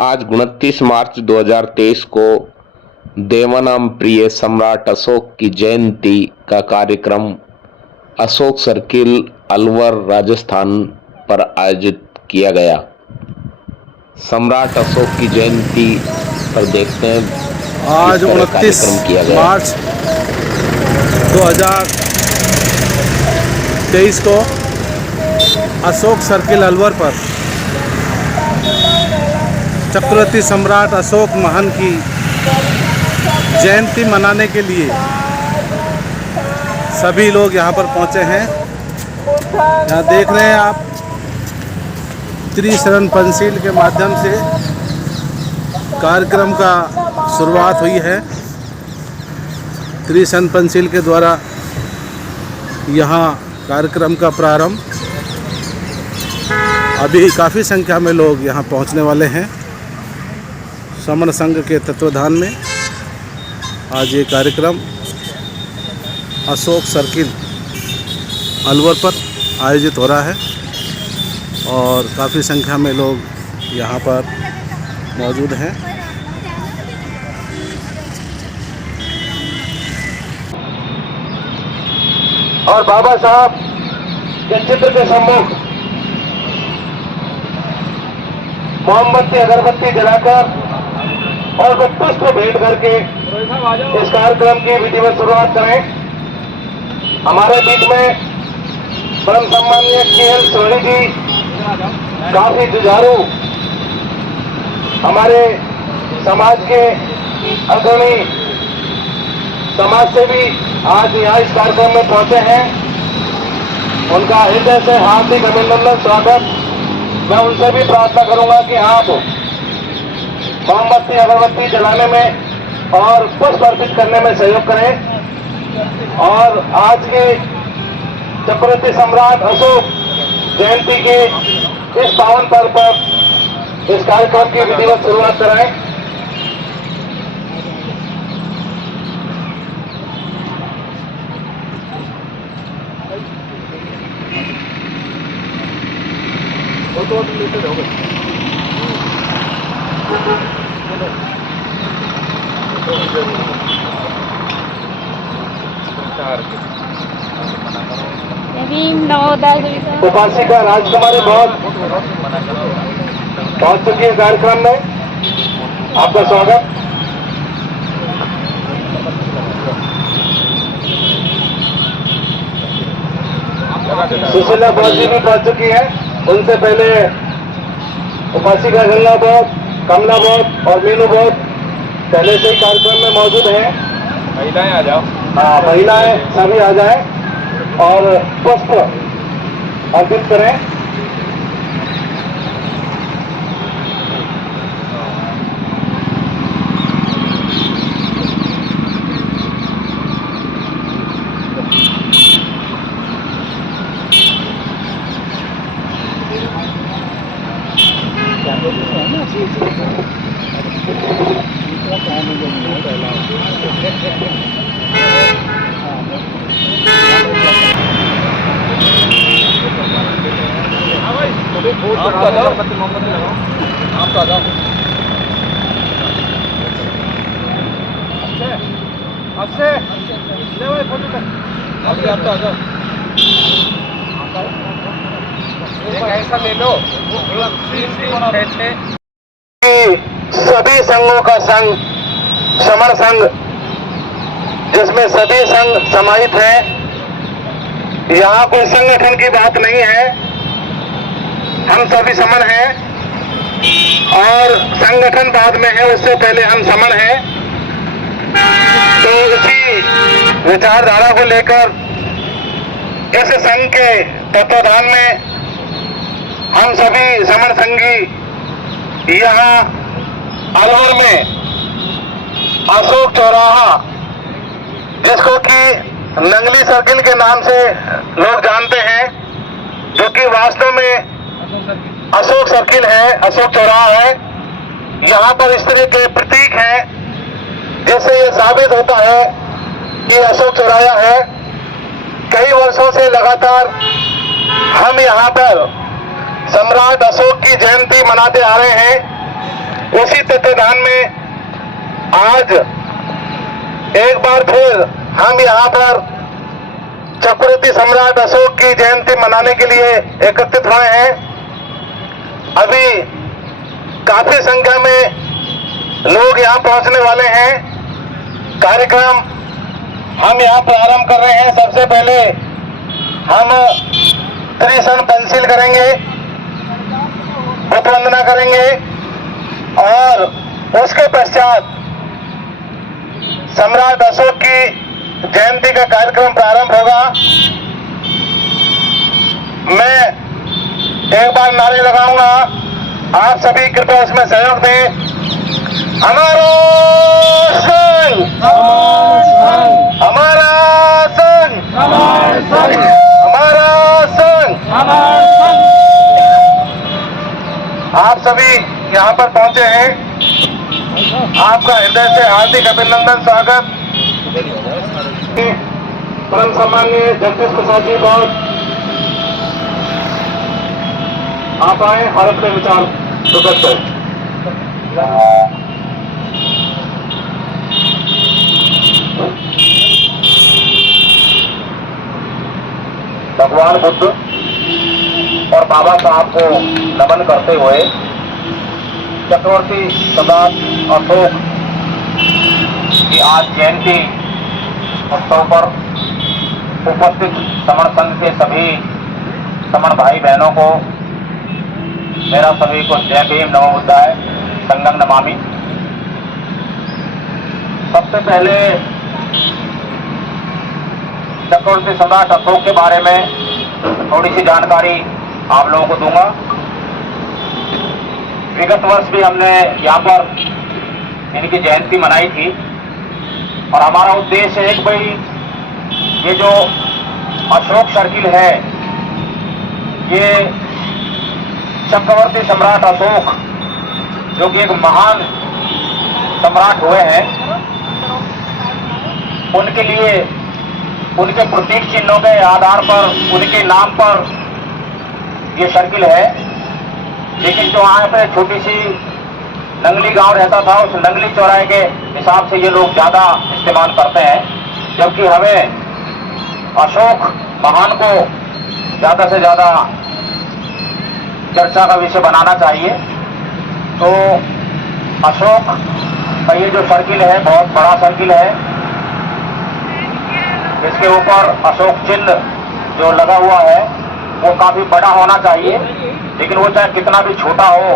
आज 29 मार्च 2023 को देवानाम प्रिय सम्राट अशोक की जयंती का कार्यक्रम अशोक सर्किल अलवर राजस्थान पर आयोजित किया गया। सम्राट अशोक की जयंती पर देखते हैं आज 29 किया गया। मार्च 2023 को अशोक सर्किल अलवर पर चक्रवर्ती सम्राट अशोक महान की जयंती मनाने के लिए सभी लोग यहाँ पर पहुँचे हैं। यहाँ देख रहे हैं आप त्रिशरण पंचशील के माध्यम से कार्यक्रम का शुरुआत हुई है। त्रिशरण पंचशील के द्वारा यहाँ कार्यक्रम का प्रारंभ, अभी काफ़ी संख्या में लोग यहाँ पहुँचने वाले हैं। समर संघ के तत्वाधान में आज ये कार्यक्रम अशोक सर्किल अलवर पर आयोजित हो रहा है और काफ़ी संख्या में लोग यहाँ पर मौजूद हैं। और बाबा साहब के चित्र के सम्मुख मोमबत्ती अगरबत्ती जलाकर और पुष्प भेंट करके इस कार्यक्रम की विधिवत शुरुआत करें। हमारे बीच में परम सम्माननीय केएल सोनी जी काफी जुझारू हमारे समाज के अग्रणी समाज से भी आज यहाँ इस कार्यक्रम में पहुंचे हैं। उनका हृदय से हार्दिक अभिनंदन स्वागत। मैं उनसे भी प्रार्थना करूंगा कि आप मोमबत्ती अगरबत्ती जलाने में और पुष्प अर्पित करने में सहयोग करें और आज के चक्रवर्ती सम्राट अशोक जयंती के इस पावन पर्व पर इस कार्यक्रम की विधिवत शुरुआत कराएं। उपासिका राजकुमारी बहुत पहुंच चुकी है कार्यक्रम में। आपका स्वागत। सुशीला बहुत जी भी पहुंच चुकी है। उनसे पहले उपासिका गंगा बहुत, कमला बहुत और मीनू बहुत पहले से ही कार्यक्रम में मौजूद हैं। महिलाएं आ जाओ। हाँ, महिलाएं सभी आ जाएं और पुष्प अर्पित करें। ऐसा ले लो। सभी संघों का संघ समर संघ, जिसमें सभी संघ समाहित हैं। यहाँ कोई संगठन की बात नहीं है, हम सभी समन हैं और संगठन बाद में है, उससे पहले हम समन हैं। तो इसी विचारधारा को लेकर इस संघ के तत्वाधान में हम सभी समर संघी यहाँ अलवर में अशोक चौराहा, जिसको कि नंगली सर्किल के नाम से लोग जानते हैं, जो कि वास्तव में अशोक सर्किल है, अशोक चौराहा है। यहाँ पर इस तरह के प्रतीक हैं जिससे ये साबित होता है कि अशोक चौराहा है। कई वर्षों से लगातार हम यहाँ पर सम्राट अशोक की जयंती मनाते आ रहे हैं। उसी तत्वाधान में आज एक बार फिर हम यहाँ पर चक्रवर्ती सम्राट अशोक की जयंती मनाने के लिए एकत्रित हुए हैं। अभी काफी संख्या में लोग यहाँ पहुंचने वाले हैं। कार्यक्रम हम यहाँ प्रारंभ कर रहे हैं। सबसे पहले हम त्रिशरण पंचशील करेंगे, बुद्ध वंदना करेंगे और उसके पश्चात सम्राट अशोक की जयंती का कार्यक्रम प्रारंभ होगा। मैं एक बार नारे लगाऊंगा, आप सभी कृपया उसमें सहयोग दें। हमारा संघ, हमारा संघ, हमारा संघ। आप सभी यहाँ पर पहुंचे हैं, आपका हृदय से हार्दिक अभिनंदन, स्वागत। परम सम्माननीय जगदीश प्रसाद जी बहुत आप आए और अपने विचार प्रकट करें। भगवान बुद्ध और बाबा साहब को नमन करते हुए चक्रवर्ती सम्राट अशोक की आज जयंती उत्सव पर उपस्थित समण संघ के सभी समण भाई बहनों को मेरा सभी को जय भीम, नमो बुद्धाय, संगम नमामि। सबसे पहले चक्रवर्ती सम्राट अशोक के बारे में थोड़ी सी जानकारी आप लोगों को दूंगा। विगत वर्ष भी हमने यहाँ पर इनकी जयंती मनाई थी और हमारा उद्देश्य है कि भाई ये जो अशोक सर्किल है, ये चक्रवर्ती सम्राट अशोक जो कि एक महान सम्राट हुए हैं, उनके लिए उनके प्रतीक चिन्हों के आधार पर उनके नाम पर ये सर्किल है। लेकिन जो यहाँ पे छोटी सी नंगली गांव रहता था, उस नंगली चौराहे के हिसाब से ये लोग ज्यादा इस्तेमाल करते हैं, जबकि हमें अशोक महान को ज्यादा से ज्यादा चर्चा का विषय बनाना चाहिए। तो अशोक का ये जो सर्किल है बहुत बड़ा सर्किल है। इसके ऊपर अशोक चिन्ह जो लगा हुआ है वो काफी बड़ा होना चाहिए, लेकिन वो चाहे कितना भी छोटा हो,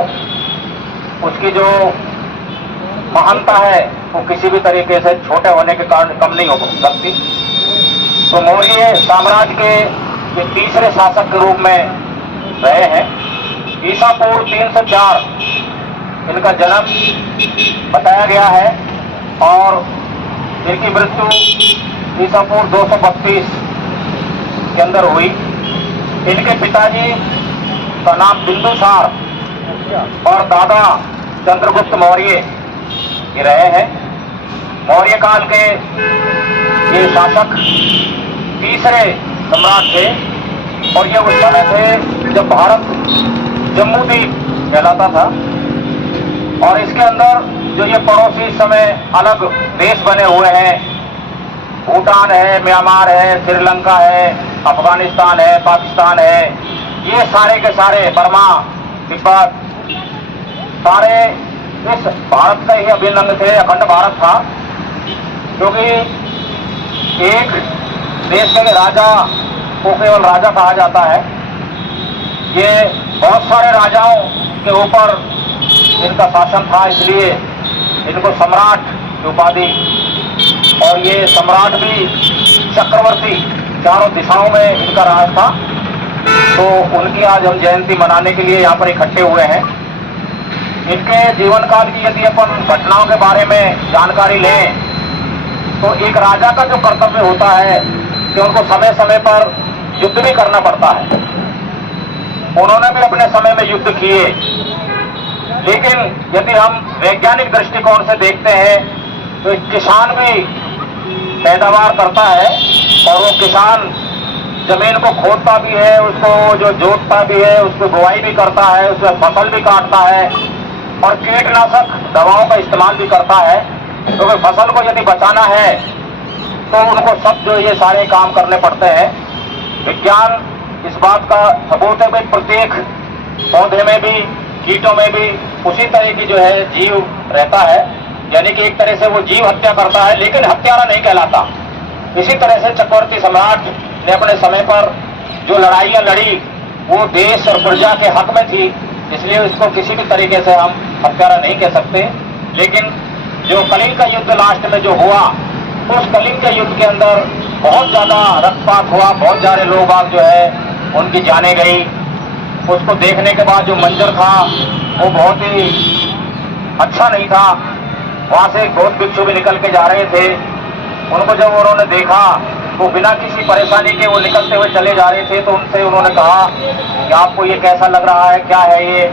उसकी जो महानता है वो किसी भी तरीके से छोटे होने के कारण कम नहीं हो सकती। तो मौर्य साम्राज्य के ये तीसरे शासक के रूप में रहे हैं। ईसा पूर्व 304 इनका जन्म बताया गया है और इनकी मृत्यु ईसा पूर्व 232 के अंदर हुई। इनके पिताजी का नाम बिंदुसार और दादा चंद्रगुप्त मौर्य ये रहे हैं। मौर्य काल के ये शासक तीसरे सम्राट थे और ये उस समय थे जब भारत जम्मूद्वीप कहलाता था। और इसके अंदर जो ये पड़ोसी समय अलग देश बने हुए हैं, भूटान है, म्यांमार है, श्रीलंका है, अफगानिस्तान है, पाकिस्तान है, ये सारे के सारे, बर्मा, तिब्बत, सारे इस भारत का ही अभिन्न अंग थे। अखंड भारत था, क्योंकि एक देश के राजा को केवल राजा कहा जाता है। ये बहुत सारे राजाओं के ऊपर इनका शासन था, इसलिए इनको सम्राट की उपाधि। और ये सम्राट भी चक्रवर्ती, चारों दिशाओं में इनका राज था। तो उनकी आज हम जयंती मनाने के लिए यहाँ पर इकट्ठे हुए हैं। इनके जीवन काल की यदि अपन घटनाओं के बारे में जानकारी लें तो एक राजा का जो कर्तव्य होता है कि उनको समय समय पर युद्ध भी करना पड़ता है। उन्होंने भी अपने समय में युद्ध किए, लेकिन यदि हम वैज्ञानिक दृष्टिकोण से देखते हैं तो एक किसान भी पैदावार करता है और वो किसान जमीन को खोदता भी है, उसको जो जोतता भी है, उसको बुआई भी करता है, उसमें फसल भी काटता है और कीटनाशक दवाओं का इस्तेमाल भी करता है, क्योंकि फसल को यदि बचाना है तो उनको सब जो ये सारे काम करने पड़ते हैं। विज्ञान इस बात का सबूत है कि प्रत्येक पौधे में भी, कीटों में भी उसी तरह की जो है जीव रहता है, यानी कि एक तरह से वो जीव हत्या करता है लेकिन हत्यारा नहीं कहलाता। इसी तरह से चक्रवर्ती सम्राट ने अपने समय पर जो लड़ाइयाँ लड़ी वो देश और प्रजा के हक में थी, इसलिए उसको किसी भी तरीके से हम हत्यारा नहीं कह सकते। लेकिन जो कलिंग का युद्ध लास्ट में जो हुआ, उस कलिंग के युद्ध के अंदर बहुत ज्यादा रक्तपात हुआ, बहुत सारे लोग आज जो है उनकी जाने गई। उसको देखने के बाद जो मंजर था वो बहुत ही अच्छा नहीं था। वहां से एक बौद्ध भिक्षु भी निकल के जा रहे थे, उनको जब उन्होंने देखा तो बिना किसी परेशानी के वो निकलते हुए चले जा रहे थे, तो उनसे उन्होंने कहा कि आपको ये कैसा लग रहा है, क्या है ये?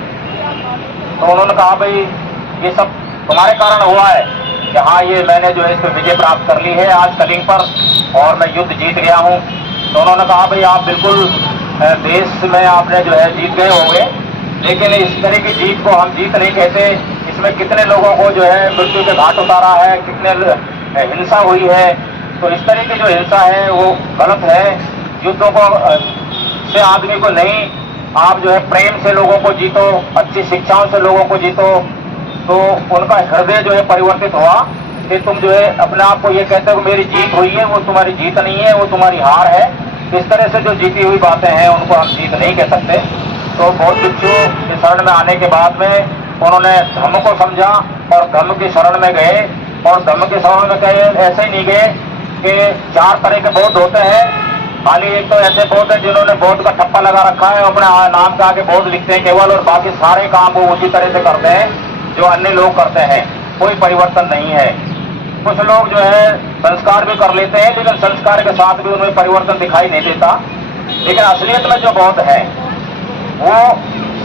तो उन्होंने कहा भाई ये सब तुम्हारे कारण हुआ है कि हाँ ये मैंने जो है इस पर विजय प्राप्त कर ली है आज कलिंग पर और मैं युद्ध जीत गया हूँ। तो उन्होंने कहा भाई आप बिल्कुल देश में आपने जो है जीत गए होंगे, लेकिन इस तरह की जीत को हम जीत नहीं कहते। इसमें कितने लोगों को जो है मृत्यु के घाट उतारा है, कितने हिंसा हुई है, तो इस तरह की जो हिंसा है वो गलत है। युद्धों को से आदमी को नहीं, आप जो है प्रेम से लोगों को जीतो, अच्छी शिक्षाओं से लोगों को जीतो, तो उनका हृदय जो है परिवर्तित हुआ कि तुम जो है अपने आप को ये कहते हो मेरी जीत हुई है, वो तुम्हारी जीत नहीं है, वो तुम्हारी हार है। इस तरह से जो जीती हुई बातें हैं उनको हम जीत नहीं कह सकते। तो बौद्ध भिक्षु के शरण में आने के बाद में उन्होंने धम्म को समझा और धम्म की शरण में गए। और धम्म की शरण में गए ऐसे ही नहीं गए कि 4 तरह के बौद्ध होते हैं। खाली एक तो ऐसे बौद्ध हैं जिन्होंने बौद्ध का ठप्पा लगा रखा है, अपने नाम के आगे बौद्ध लिखते हैं केवल, और बाकी सारे काम वो उसी तरह से करते हैं जो अन्य लोग करते हैं, कोई परिवर्तन नहीं है। कुछ लोग जो है संस्कार भी कर लेते हैं, लेकिन संस्कार के साथ भी उनमें परिवर्तन दिखाई नहीं देता। लेकिन असलियत में जो बौद्ध है वो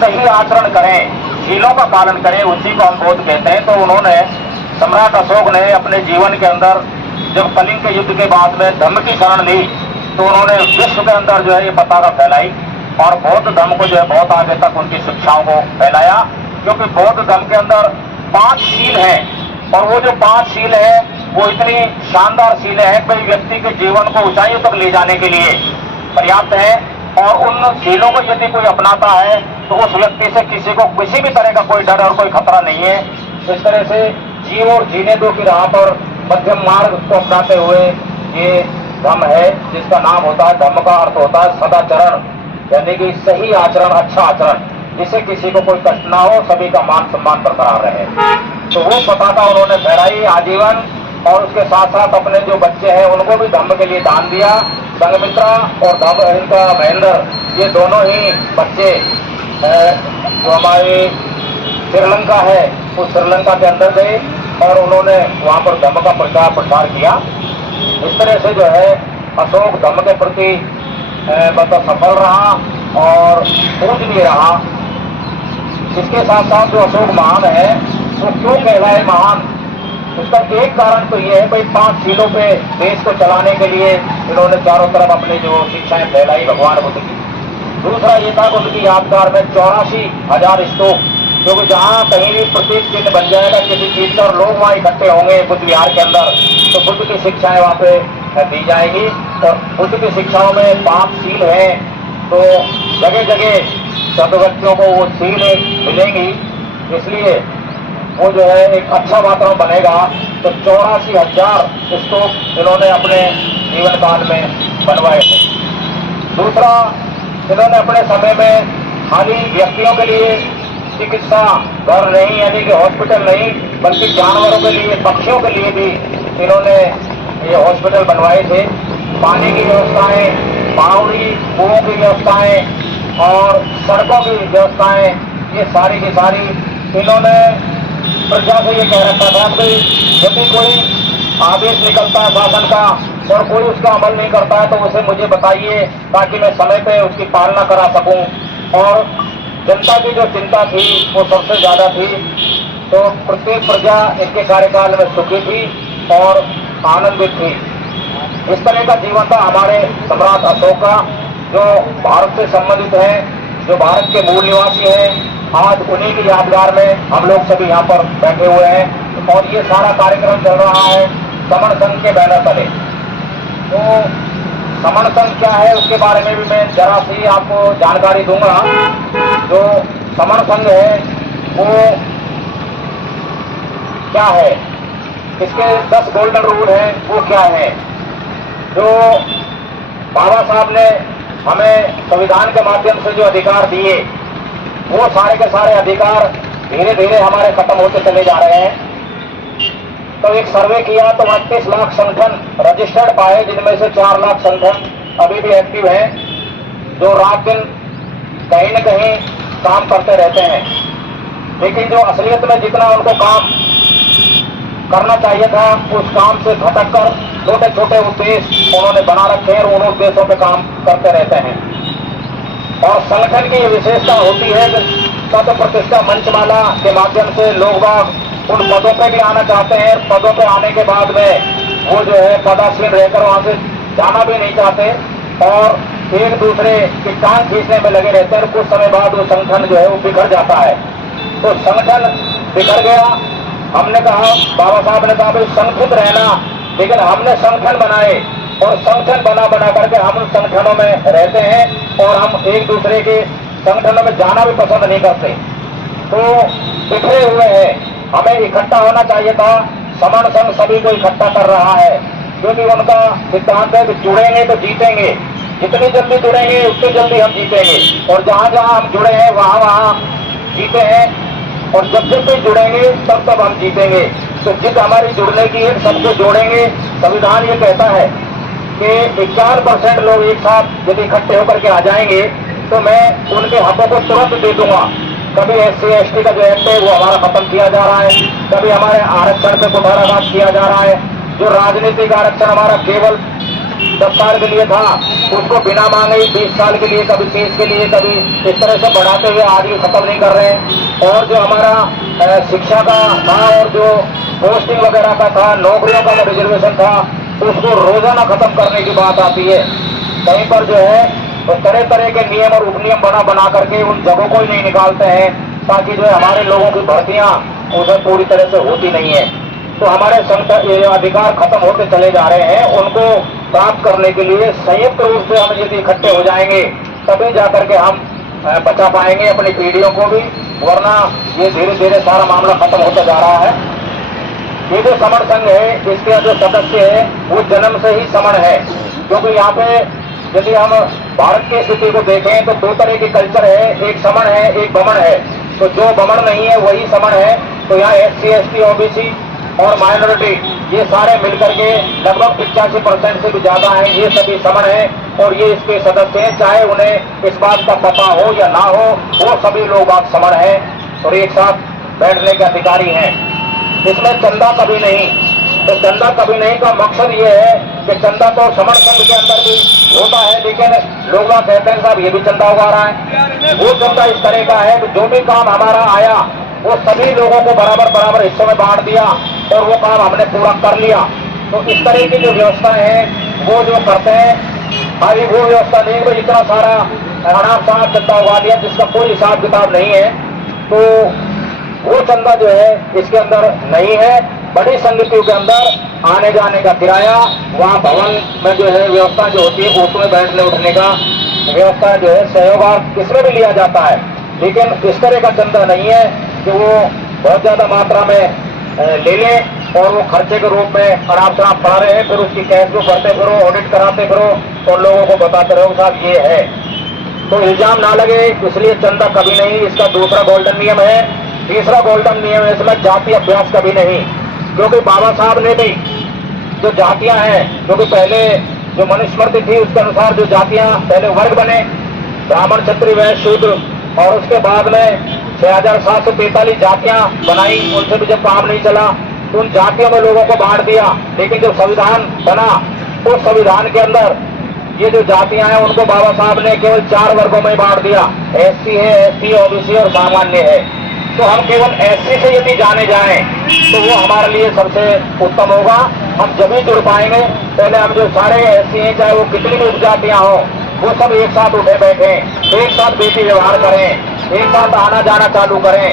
सही आचरण करें, शीलों का पालन करें, उसी को हम बौद्ध कहते हैं। तो उन्होंने, सम्राट अशोक ने अपने जीवन के अंदर जब कलिंग के युद्ध के बाद में धम्म की शरण ली तो उन्होंने विश्व के अंदर जो है ये पताका फैलाई और बौद्ध धर्म को जो है बहुत आगे तक उनकी शिक्षाओं को फैलाया। क्योंकि बौद्ध धर्म के अंदर 5 शील हैं और वो जो 5 शील है वो इतनी शानदार शील है कि व्यक्ति के जीवन को ऊंचाइयों तक ले जाने के लिए पर्याप्त है। और उन शीलों को यदि कोई अपनाता है तो उस व्यक्ति से किसी को किसी भी तरह का कोई डर और कोई खतरा नहीं है। इस तरह से जियो और जीने दो की राह पर मध्यम मार्ग को अपनाते हुए ये धम्म है, जिसका नाम होता है, धम्म का अर्थ होता है सदाचरण, यानी कि सही आचरण, अच्छा आचरण, जिससे किसी को कोई कष्ट ना हो, सभी का मान सम्मान बरकरार रहे। तो वो पताका उन्होंने फहराई आजीवन। और उसके साथ साथ अपने जो बच्चे हैं उनको भी धम्म के लिए दान दिया। संघमित्रा और धम्म इनका महेंद्र, ये दोनों ही बच्चे जो हमारे श्रीलंका है उस श्रीलंका के अंदर गए और उन्होंने वहाँ पर धम्म का प्रचार प्रसार किया। इस तरह से जो है अशोक धम्म के प्रति मतलब सफल रहा और पूजनीय रहा। इसके साथ साथ जो अशोक महान है वो क्यों कहलाए महान, उसका एक कारण तो ये है भाई 5 शीलों पे देश को चलाने के लिए इन्होंने चारों तरफ अपनी जो शिक्षाएं फैलाई भगवान बुद्ध की। दूसरा ये था कि उनकी यादगार में 84,000 स्तूप, क्योंकि जहाँ कहीं भी प्रतीक चिन्ह बन जाएगा किसी चीज का और लोग वहाँ इकट्ठे होंगे बुद्ध विहार के अंदर, तो बुद्ध की शिक्षाएं वहाँ पे दी जाएगी। और बुद्ध की शिक्षाओं में 5 शील हैं, तो जगह जगह सब व्यक्तियों को वो शील मिलेंगी। इसलिए वो जो है एक अच्छा वातावरण बनेगा। तो 84,000 स्तूप इन्होंने अपने जीवन काल में बनवाए थे। दूसरा, इन्होंने अपने समय में खाली व्यक्तियों के लिए चिकित्सा घर नहीं, यानी कि हॉस्पिटल नहीं, बल्कि जानवरों के लिए, पक्षियों के लिए भी इन्होंने ये हॉस्पिटल बनवाए थे। पानी की व्यवस्थाएं, बावड़ी कुओं की व्यवस्थाएं और सड़कों की व्यवस्थाएं, ये सारी की सारी इन्होंने प्रजा से ये कह रखा था कि यदि कोई आदेश निकलता है शासन का और कोई उसका अमल नहीं करता है तो उसे मुझे बताइए ताकि मैं समय पे उसकी पालना करा सकूं। और जनता की जो चिंता थी वो सबसे ज्यादा थी। तो प्रत्येक प्रजा इनके कार्यकाल में सुखी थी और आनंदित थी। इस तरह का जीवन था हमारे सम्राट अशोक का, जो भारत से संबंधित है, जो भारत के मूल निवासी हैं, आज उन्हीं की यादगार में हम लोग सभी यहाँ पर बैठे हुए हैं और ये सारा कार्यक्रम चल रहा है समण संघ के बैनर तले। तो समण संघ क्या है उसके बारे में भी मैं जरा सी आपको जानकारी दूंगा। जो समण संघ है वो क्या है, इसके 10 गोल्डन रूल हैं, वो क्या है। जो बाबा साहब ने हमें संविधान के माध्यम से जो अधिकार दिए, वो सारे के सारे अधिकार धीरे धीरे हमारे खत्म होते चले जा रहे हैं। तो एक सर्वे किया तो 38 लाख संगठन रजिस्टर्ड पाए, जिनमें से 4 लाख संगठन अभी भी एक्टिव हैं, जो रात दिन कहीं न कहीं काम करते रहते हैं। लेकिन जो असलियत में जितना उनको काम करना चाहिए था, उस काम से भटक कर छोटे छोटे उद्देश्य उन्होंने बना रखे हैं और उन उद्देश्यों पे काम करते रहते हैं। और संगठन की विशेषता होती है कि पद प्रतिष्ठा मंचमाला के माध्यम से लोग उन पदों पे भी आना चाहते हैं। पदों पे आने के बाद में वो जो है पदासीन रहकर वहां से जाना भी नहीं चाहते और एक दूसरे की टांग खींचने में लगे रहते हैं। कुछ समय बाद वो संगठन जो है वो बिखर जाता है। तो संगठन बिखर गया। हमने कहा, बाबा साहब ने कहा भाई संगठित रहना, लेकिन हमने संगठन बनाए और संगठन बना बना करके हम उन संगठनों में रहते हैं और हम एक दूसरे के संगठनों में जाना भी पसंद नहीं करते। तो बिखरे हुए हैं, हमें इकट्ठा होना चाहिए था। समण संघ सभी को इकट्ठा कर रहा है, क्योंकि उनका सिद्धांत है कि जुड़ेंगे तो जीतेंगे। जितनी जल्दी जुड़ेंगे उतनी जल्दी हम जीतेंगे, और जहां जहां हम जुड़े हैं वहां वहां जीते हैं। और जब जब भी जुड़ेंगे तब तब हम जीतेंगे। तो जिद हमारी जुड़ने की है, सबको जोड़ेंगे। संविधान ये कहता है कि 51% लोग एक साथ यदि इकट्ठे होकर के आ जाएंगे तो मैं उनके हकों को तुरंत दे दूंगा। कभी SC/ST का जो एक्ट है वो हमारा खत्म किया जा रहा है, कभी हमारे आरक्षण पे कुठाराघात किया जा रहा है। जो राजनीतिक आरक्षण हमारा केवल 10 साल के लिए था, उसको बिना मांगे 20 साल के लिए, कभी 30 के लिए, कभी इस तरह से बढ़ाते हुए आगे खत्म नहीं कर रहे हैं। और जो हमारा शिक्षा का था और जो पोस्टिंग वगैरह का था, नौकरियों का जो रिजर्वेशन था, उसको रोजाना खत्म करने की बात आती है। कहीं पर जो है वो तरह तरह के नियम और उपनियम बना करके उन जगहों को ही नहीं निकालते हैं, ताकि जो है हमारे लोगों की भर्तियां उसे पूरी तरह से होती नहीं है। तो हमारे ये अधिकार खत्म होते चले जा रहे हैं। उनको प्राप्त करने के लिए संयुक्त रूप से हम यदि इकट्ठे हो जाएंगे तभी जाकर के हम बचा पाएंगे अपनी पीढ़ियों को भी, वरना ये धीरे धीरे सारा मामला खत्म होता जा रहा है। ये जो समण संघ है, इसके जो सदस्य है वो जन्म से ही समण है, क्योंकि यहाँ पे यदि हम भारत की स्थिति को देखें तो 2 तरह की कल्चर है, एक समण है, एक बमण है। तो जो बमण नहीं है वही समण है। तो यहाँ SC/ST, OBC और माइनॉरिटी ये सारे मिलकर के लगभग 85% से भी ज्यादा हैं, ये सभी समण हैं और ये इसके सदस्य हैं। चाहे उन्हें इस बात का पता हो या ना हो, वो सभी लोग आप समण हैं और एक साथ बैठने के अधिकारी हैं। इसमें चंदा कभी नहीं। तो चंदा कभी नहीं का मकसद ये है कि चंदा तो समण संघ के अंदर भी होता है, लेकिन लोग कहते हैं साहब ये भी चंदा उगा रहा है। वो चंदा इस तरह का है कि जो भी काम हमारा आया वो सभी लोगों को बराबर बराबर हिस्सों में बांट दिया और वो काम हमने पूरा कर लिया। तो इस तरह की जो व्यवस्था है वो जो करते हैं, अभी वो व्यवस्था नहीं है। इतना सारा अनाप शनाप चंदा उगा दिया जिसका कोई हिसाब किताब नहीं है। तो वो चंदा जो है इसके अंदर नहीं है। बड़ी समितियों के अंदर आने जाने का किराया, वहाँ भवन में जो है व्यवस्था जो होती है उसमें बैठने उठने का व्यवस्था जो है सहयोग इसमें भी लिया जाता है, लेकिन इस तरह का चंदा नहीं है कि वो बहुत ज्यादा मात्रा में ले लें और वो खर्चे के रूप में अनाप शनाप पड़ा रहे, फिर उसकी कैश को भरते फिरो, ऑडिट कराते फिरो और लोगों को बताते रहो साहब ये है। तो इल्जाम ना लगे, इसलिए चंदा कभी नहीं। इसका दूसरा गोल्डन नियम है। तीसरा गोल्डन नियम है इसमें जाति अभ्यास कभी नहीं, क्योंकि बाबा साहब ने भी जो जातियां हैं, क्योंकि पहले जो मनुस्मृति थी उसके अनुसार जो जातियां पहले वर्ग बने, ब्राह्मण, क्षत्रिय, वैश्य, शूद्र, और उसके बाद में 6743 जातियां बनाई। उनसे भी जब काम नहीं चला तो उन जातियों में लोगों को बांट दिया। लेकिन जब संविधान बना तो संविधान के अंदर ये जो जातियां हैं उनको बाबा साहब ने केवल 4 वर्गों में बांट दिया। SC है, ST, OBC और सामान्य है। तो हम केवल SC से यदि जाने जाएं तो वो हमारे लिए सबसे उत्तम होगा। हम जब ही जुड़ पाएंगे। पहले हम जो सारे SC हैं, चाहे वो कितनी भी उपजातियां हों, वो सब एक साथ उठे बैठे, एक साथ बेटी व्यवहार करें, एक साथ आना जाना चालू करें,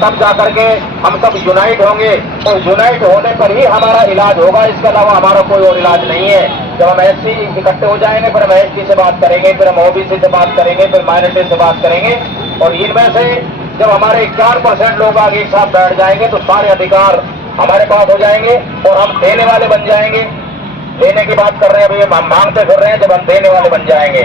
तब जाकर के हम सब यूनाइट होंगे। और यूनाइट होने पर ही हमारा इलाज होगा, इसके अलावा हमारा कोई और इलाज नहीं है। जब हम एससी इकट्ठे हो जाएंगे, फिर हम एसटी से बात करेंगे, फिर हम ओबीसी से बात करेंगे, फिर माइनॉरिटी से बात करेंगे, और इनमें से जब हमारे 4% लोग आगे एक साथ बैठ जाएंगे तो सारे अधिकार हमारे पास हो जाएंगे और हम देने वाले बन जाएंगे। लेने की बात कर रहे हैं अभी, हम मांगते फिर रहे हैं, जब हम देने वाले बन जाएंगे।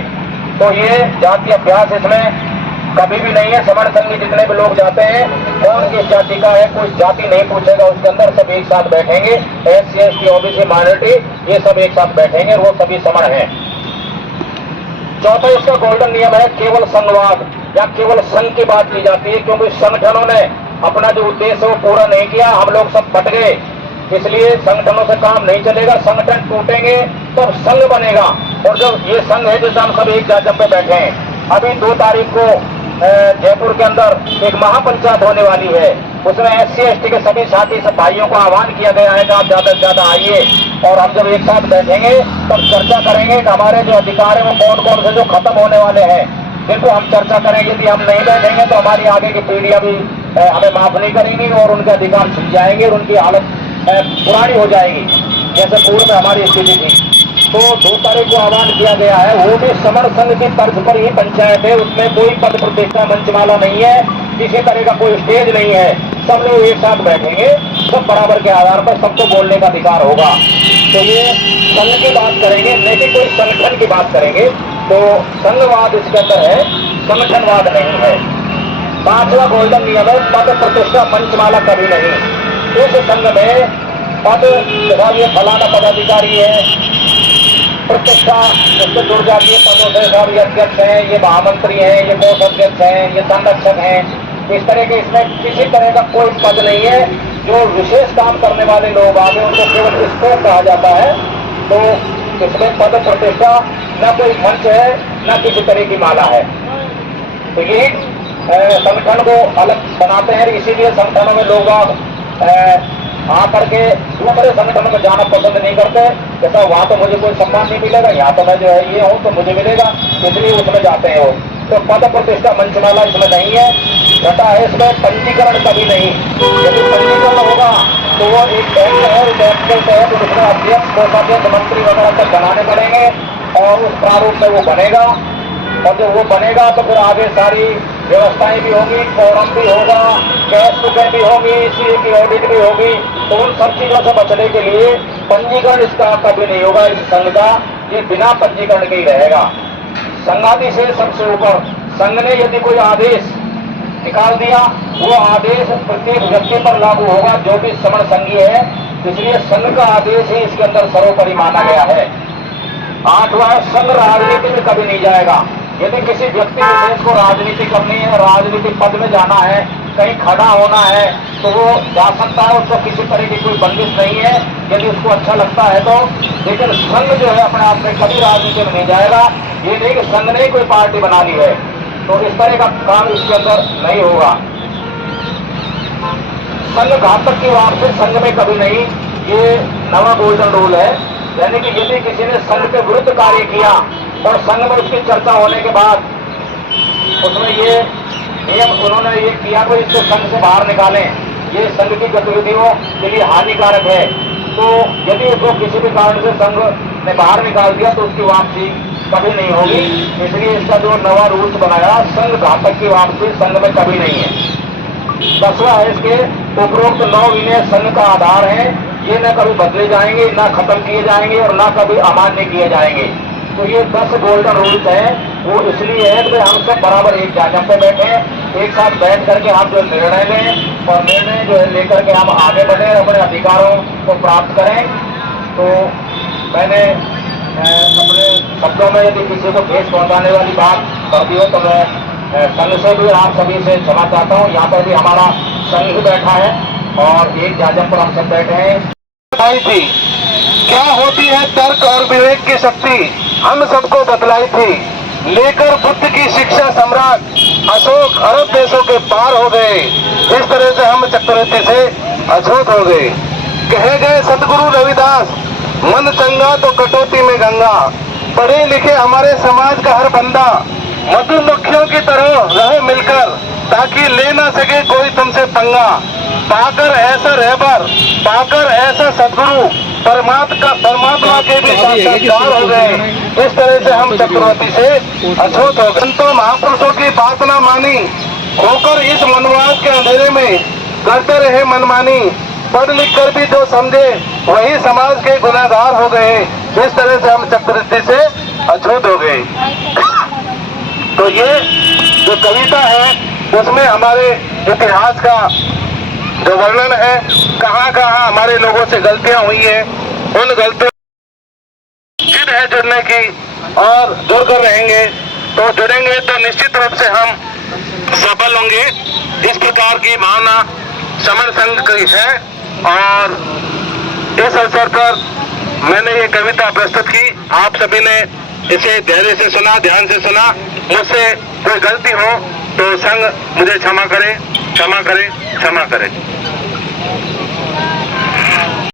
तो ये जाति अभ्यास इसमें कभी भी नहीं है। समर संघ में जितने भी लोग जाते हैं, कौन किस जाति का है, कोई जाति नहीं पूछेगा उसके अंदर, सब एक साथ बैठेंगे। एससी एसटी ओबीसी माइनॉरिटी ये सब एक साथ बैठेंगे और वो सभी समर हैं। चौथा इसका गोल्डन नियम है, केवल संघवाद या केवल संघ की बात की जाती है, क्योंकि संगठनों ने अपना जो उद्देश्य वो पूरा नहीं किया, हम लोग सब फट गए, इसलिए संगठनों से काम नहीं चलेगा। संगठन टूटेंगे तब संघ बनेगा। और जब ये संघ है जिससे हम सब एक जगह पे बैठे हैं, अभी 2 तारीख को जयपुर के अंदर एक महापंचायत होने वाली है, उसमें एससी एसटी के सभी साथी सब भाइयों को आह्वान किया गया है कि आप ज्यादा से ज्यादा आइए, और हम जब एक साथ बैठेंगे तब चर्चा करेंगे कि हमारे जो अधिकार है वो कौन कौन से जो खत्म होने वाले हैं, जिनको हम चर्चा करेंगे। यदि हम नहीं बैठेंगे तो हमारी आगे की पीढ़ियां भी हमें माफ नहीं करेंगी और उनके अधिकार छिन जाएंगे और उनकी हालत पुरानी हो जाएगी, जैसे पूर्व में हमारी स्थिति थी। तो 2 तारीख को आह्वान किया गया है, वो भी समर संघ की तर्ज पर ही पंचायत है, उसमें कोई पद प्रतिष्ठा मंचमाला नहीं है, किसी तरह का कोई स्टेज नहीं है, सब लोग एक साथ बैठेंगे, सब बराबर के आधार पर सबको बोलने का अधिकार होगा। तो ये संघ की बात करेंगे, नहीं कि कोई संगठन की बात करेंगे। तो संघवाद इसके अंदर है, संगठनवाद नहीं है। 5वां गोल्डन नियम है, पद प्रतिष्ठा मंचमाला कभी नहीं। इस संघ में पद तथा ये फलाना पदाधिकारी है, प्रतिष्ठा उससे जुड़ जाती है पदों से, सब ये अध्यक्ष हैं, ये महामंत्री हैं, ये कोष अध्यक्ष हैं, ये संरक्षक हैं, इस तरह के इसमें किसी तरह का कोई पद नहीं है। जो विशेष काम करने वाले लोग आगे उनको केवल स्कोप कहा जाता है। तो इसमें पद प्रतिष्ठा न कोई मंच है, न किसी तरह की माला है। तो ये संगठन को अलग बनाते हैं, इसीलिए संगठनों में लोग आकर के दूसरे संगठनों में जाना पसंद नहीं करते। जैसा वहां तो मुझे कोई सम्मान नहीं मिलेगा, यहाँ तो मैं जो है ये हूँ तो मुझे मिलेगा, इसलिए उसमें जाते हैं वो। तो पद प्रतिष्ठा मंचमाला इसमें नहीं है। घटा है इसमें पंजीकरण कभी नहीं। यदि पंजीकरण होगा तो वो एक बैंक है, उस बैंक के तहत उसमें अध्यक्ष कोषाध्यक्ष मंत्री वगैरह तक बनाने पड़ेंगे और उस प्रारूप में वो बनेगा। और जब वो बनेगा तो फिर आगे सारी व्यवस्थाएं भी होगी, फोरम भी होगा, कैश बुकें भी होगी, सीए की ऑडिट भी होगी। तो उन सब चीजों से बचने के लिए पंजीकरण इसका कभी नहीं होगा। इस संघ का ये बिना पंजीकरण के ही रहेगा। संघादि से सबसे ऊपर संघ ने यदि कोई आदेश निकाल दिया, वो आदेश प्रत्येक व्यक्ति पर लागू होगा जो भी समर संघी है, इसलिए संघ का आदेश ही इसके अंदर सर्वोपरि माना गया है। 8वां, संघ राजनीति में कभी नहीं जाएगा। यदि किसी व्यक्ति विशेष को राजनीति करनी है, राजनीतिक पद में जाना है, कहीं खड़ा होना है, तो वो जा सकता है, उसको किसी तरह की कोई बंदिश नहीं है यदि उसको अच्छा लगता है तो। लेकिन संघ जो है अपने आप में कभी राजनीति में नहीं जाएगा। ये नहीं कि संघ ने कोई पार्टी बना ली है, तो इस तरह का काम इसके अंदर नहीं होगा। संघ घातक की वापसी संघ में कभी नहीं, ये नवा गोल्डन रूल है। यानी कि यदि किसी ने संघ के विरुद्ध कार्य किया और संघ में उसकी चर्चा होने के बाद उसमें ये नियम उन्होंने ये किया तो इसको संघ से बाहर निकालें, ये संघ की गतिविधियों के लिए हानिकारक है, तो यदि उसको किसी भी कारण से संघ ने बाहर निकाल दिया तो उसकी वापसी कभी नहीं होगी। इसलिए इसका जो नवा रूल्स बनाया, संघ घातक की वापसी संघ में कभी नहीं है। 10वां है इसके उपरोक्त 9 विनय संघ का आधार है, ये न कभी बदले जाएंगे, न खत्म किए जाएंगे और न कभी अमान्य किए जाएंगे। तो ये 10 गोल्डन रूल्स हैं, वो इसलिए है कि हम सब बराबर एक जगह पे बैठे, एक साथ बैठ करके हम जो निर्णय लें और निर्णय जो है लेकर के हम आगे बढ़े, अपने अधिकारों को प्राप्त करें। तो मैंने अपने शब्दों में यदि किसी को ठेस पहुंचाने वाली बात कर दी हो तो मैं संघ से भी आप सभी से क्षमा चाहता हूँ। यहाँ पर भी हमारा संघ ही बैठा है और एक जगह पर हम सब बैठे हैं। बताई थी क्या होती है तर्क और विवेक की शक्ति, हम सबको बतलाई थी। लेकर बुद्ध की शिक्षा सम्राट अशोक अरब देशों के पार हो गए, इस तरह से हम चक्रवर्ती से अछूत हो गए। कहे गए सतगुरु रविदास, मन चंगा तो कटौती में गंगा, पढ़े लिखे हमारे समाज का हर बंदा मधुमक्खियों की तरह रहे मिलकर, ताकि ले ना सके कोई तुमसे पंगा। पाकर ऐसा रहबर, पाकर ऐसा सदगुरु, परमात्मा के भी साक्षात्कार हो गए। इस तरह से हम चक्रवर्ती से अछूत हो गए। संतों महापुरुषों की बात ना मानी, होकर इस मनवाद के अंधेरे में करते रहे मनमानी। पढ़ लिख कर भी जो समझे वही समाज के गुनहगार हो गए। इस तरह से हम चक्रवर्ती से अछूत हो गए। तो ये जो कविता है उसमें हमारे इतिहास का जो वर्णन है, कहाँ कहाँ हमारे लोगों से गलतियां हुई है, उन गलतियों जिद है जुड़ने की और जुड़कर रहेंगे। तो जुड़ेंगे तो निश्चित रूप से हम सफल होंगे। इस प्रकार की भावना समर संघ की है और इस अवसर पर मैंने ये कविता प्रस्तुत की। आप सभी ने इसे धैर्य से सुना, ध्यान से सुना। मुझसे कोई गलती हो तो संघ मुझे क्षमा करे, क्षमा करे, क्षमा करे।